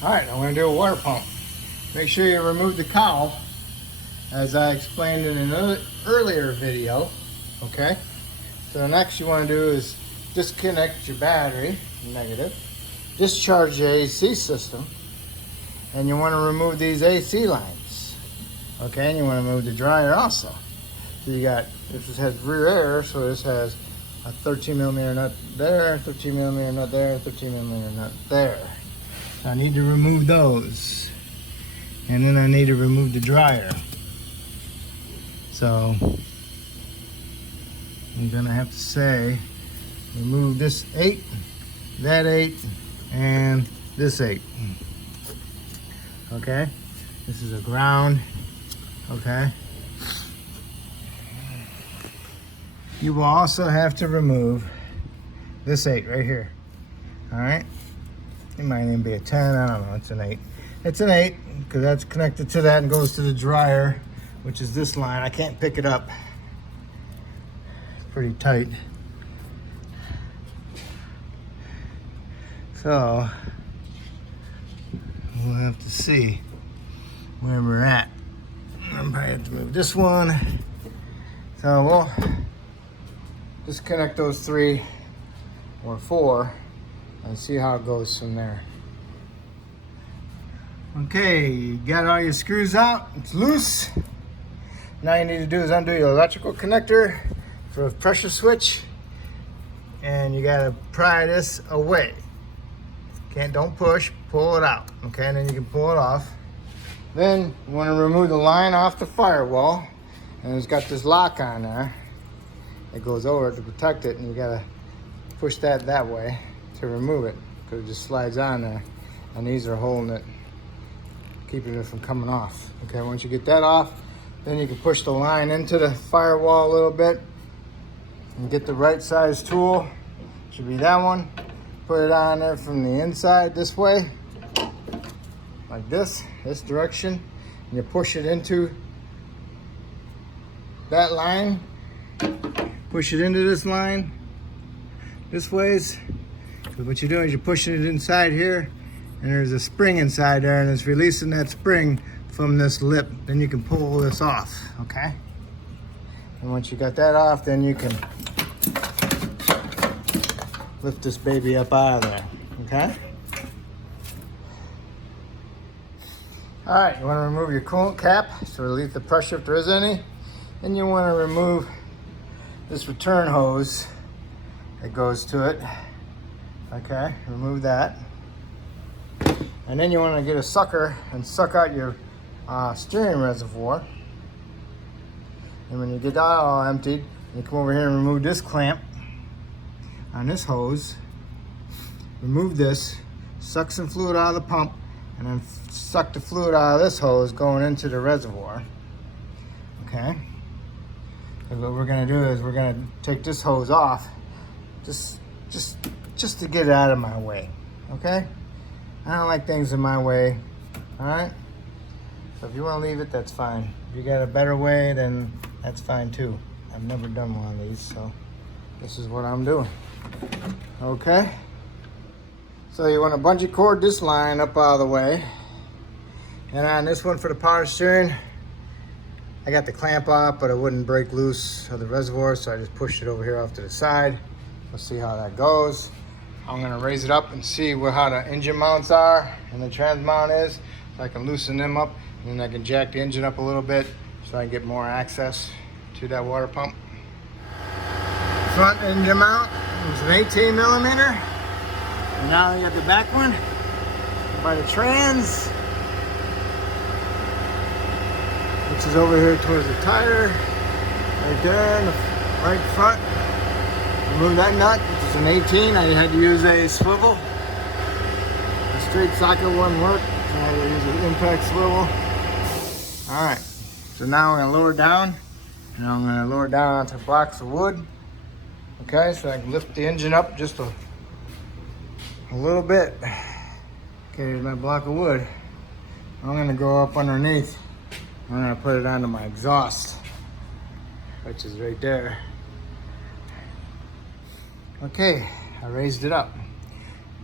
All right, I'm going to do a water pump. Make sure you remove the cowl, as I explained in an earlier video. Okay. So the next you want to do is disconnect your battery, negative, discharge your AC system, and you want to remove these AC lines. Okay, and you want to remove the dryer also. So you got, this has rear air, so this has a 13 millimeter nut there, 13 millimeter nut there, 13 millimeter nut there. So I need to remove those. And then I need to remove the dryer. So I'm gonna have to say, remove this 8, that 8, and this 8. Okay, this is a ground. Okay. You will also have to remove this 8 right here. All right. It might even be a 10. I don't know. It's an 8. It's an 8 because that's connected to that and goes to the dryer, which is this line. I can't pick it up. It's pretty tight. So we'll have to see where we're at. I'm probably have to move this one. So we'll disconnect those 3 or 4 and see how it goes from there. Okay, you got all your screws out, it's loose. Now you need to do is undo your electrical connector for a pressure switch, and you gotta pry this away. Don't push, pull it out, okay, and then you can pull it off. Then you wanna remove the line off the firewall, and it's got this lock on there. It goes over it to protect it, and you gotta push that way to remove it, because it just slides on there, and these are holding it, keeping it from coming off. Okay, once you get that off, then you can push the line into the firewall a little bit and get the right size tool. Should be that one. Put it on there from the inside this way, like this direction, and you push it into that line. Push it into this line this ways. So what you're doing is you're pushing it inside here, and there's a spring inside there, and it's releasing that spring from this lip. Then you can pull this off, okay? And once you got that off, then you can lift this baby up out of there, okay? All right, you wanna remove your coolant cap to relieve the pressure if there is any. Then you wanna remove this return hose that goes to it. Okay, remove that. And then you want to get a sucker and suck out your steering reservoir. And when you get that all emptied, you come over here and remove this clamp on this hose. Remove this, suck some fluid out of the pump, and then suck the fluid out of this hose going into the reservoir. Okay. And what we're gonna do is we're gonna take this hose off, just to get it out of my way, okay? I don't like things in my way, all right? So if you wanna leave it, that's fine. If you got a better way, then that's fine too. I've never done one of these, so this is what I'm doing, okay? So you wanna bungee cord this line up out of the way. And on this one for the power steering, I got the clamp off, but it wouldn't break loose of the reservoir, so I just pushed it over here off to the side. We'll see how that goes. I'm gonna raise it up and see how the engine mounts are and the trans mount is, so I can loosen them up, and then I can jack the engine up a little bit so I can get more access to that water pump. Front engine mount is an 18 millimeter. And now you got the back one by the trans, which is over here towards the tire, right there in the right front. Remove that nut, which is an 18. I had to use a swivel. A straight socket wouldn't work, so I had to use an impact swivel. All right, so now I'm gonna lower down, and I'm gonna lower down onto blocks of wood. Okay, so I can lift the engine up just a little bit. Okay, here's my block of wood. I'm gonna go up underneath. I'm gonna put it onto my exhaust, which is right there. Okay, I raised it up.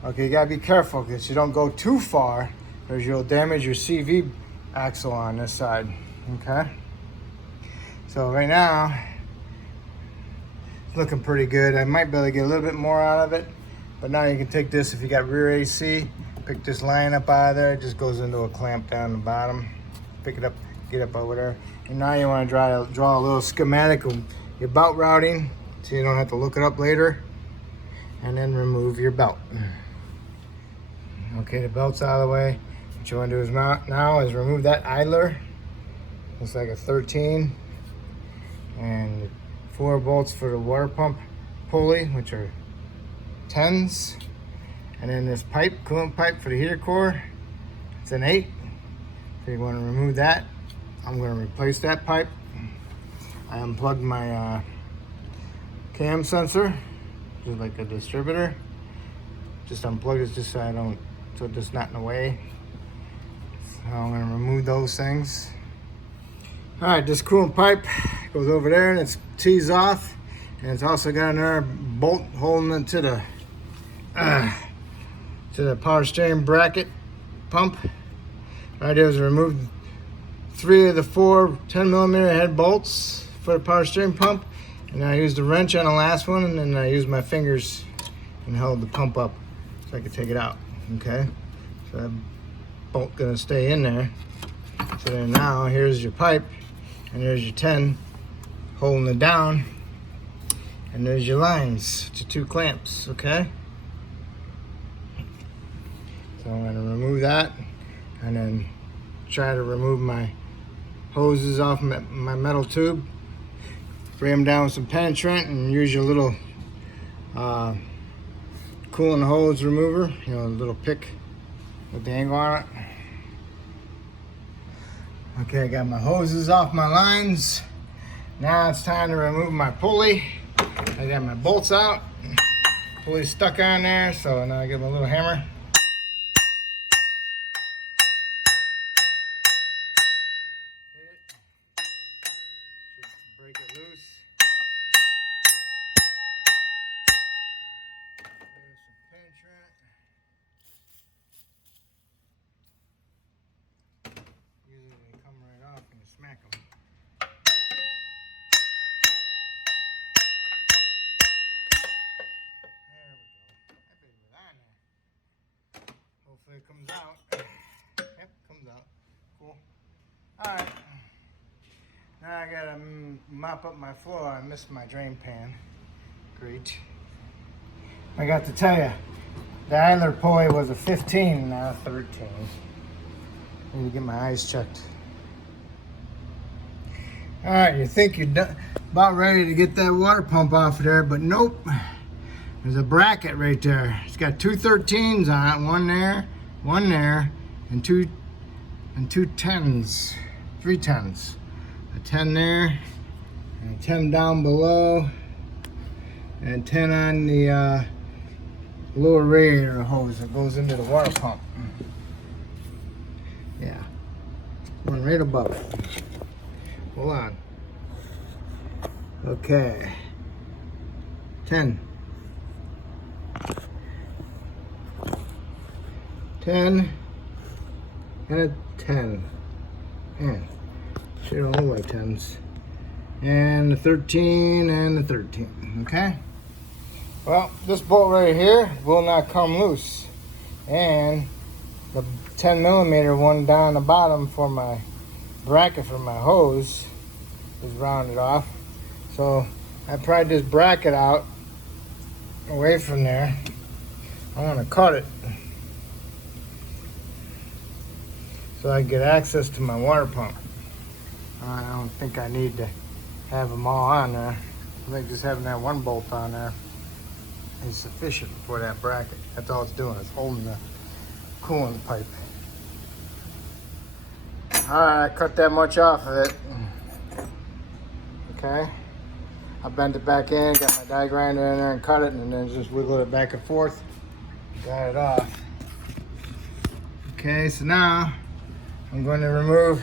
Okay, you gotta be careful because you don't go too far because you'll damage your CV axle on this side. Okay, so right now it's looking pretty good. I might be able to get a little bit more out of it, but now you can take this, if you got rear AC, pick this line up out of there. It just goes into a clamp down the bottom. Pick it up, get up over there. And now you want to draw a little schematic of your belt routing, so you don't have to look it up later. And then remove your belt. Okay, the belt's out of the way. What you want to do is now is remove that idler. Looks like a 13. And 4 bolts for the water pump pulley, which are 10s. And then this pipe, coolant pipe for the heater core, it's an 8. So you want to remove that. I'm going to replace that pipe. I unplugged my cam sensor, just like a distributor. Just unplug it just so it's just not in the way. So I'm going to remove those things. All right, this coolant pipe goes over there and it's tees off, and it's also got another bolt holding it to the power steering bracket pump. What I did was remove 3 of the 4 10mm head bolts for the power steering pump, and I used a wrench on the last one, and then I used my fingers and held the pump up so I could take it out. Okay, so that bolt gonna stay in there. So then now here's your pipe, and there's your 10 holding it down, and there's your lines to 2 clamps. Okay, so I'm gonna remove that, and then try to remove my hoses off my metal tube. Spray them down with some penetrant and use your little coolant hose remover, you know, a little pick with the angle on it. Okay, I got my hoses off my lines. Now it's time to remove my pulley. I got my bolts out. Pulley's stuck on there, so now I give them a little hammer. Hit it. Should break it loose. There's some penetrant. Usually they come right off and you smack them. There we go. That baby was on there. Hopefully it comes out. Yep, comes out. Cool. Alright. Now I gotta mop up my floor. I missed my drain pan. Great. I got to tell you, the idler pulley was a 15, now a 13. Need to get my eyes checked. All right, you think you're done, about ready to get that water pump off of there, but nope. There's a bracket right there. It's got 2 13s on it, one there, and two 10s, 3 10s. A 10 there, and a 10 down below, and 10 on the lower radiator hose that goes into the water pump. Yeah, one right above it. Hold on. Okay. 10. 10 and a 10. Man, should have all my 10s. And the 13 and the 13. Okay? Well, this bolt right here will not come loose. And the 10mm one down the bottom for my bracket for my hose is rounded off. So I pried this bracket out away from there. I'm gonna cut it so I can get access to my water pump. I don't think I need to have them all on there. I think just having that one bolt on there is sufficient for that bracket. That's all it's doing, is holding the coolant pipe. Alright, I cut that much off of it. Okay. I bent it back in, got my die grinder in there and cut it, and then just wiggled it back and forth. Got it off. Okay, so now I'm going to remove,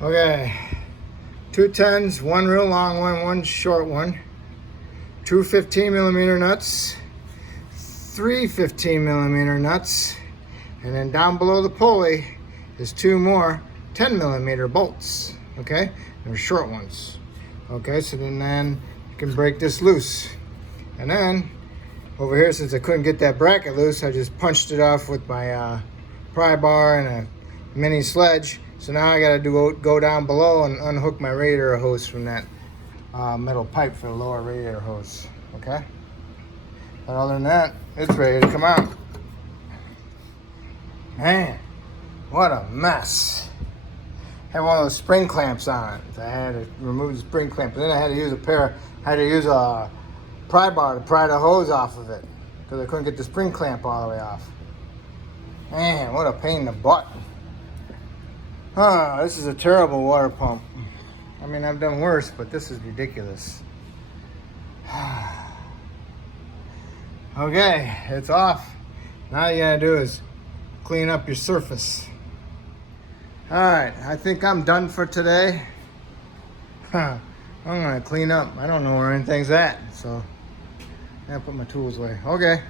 okay, 2 10s, one real long one, one short one, 2 15mm nuts, 3 15mm nuts, And then down below the pulley is 2 more 10mm bolts, okay? They're short ones. Okay, so then you can break this loose. And then over here, since I couldn't get that bracket loose, I just punched it off with my pry bar and a mini sledge. So now I gotta go down below and unhook my radiator hose from that metal pipe for the lower radiator hose, okay? But other than that, it's ready to come out. Man, what a mess. Had one of those spring clamps on it. I had to remove the spring clamp, and then I had to use a pry bar to pry the hose off of it because I couldn't get the spring clamp all the way off. Man, what a pain in the butt. This is a terrible water pump. I mean, I've done worse, but this is ridiculous. Okay, it's off. Now all you gotta do is clean up your surface. All right, I think I'm done for today. I'm gonna clean up. I don't know where anything's at, so I gotta put my tools away. Okay.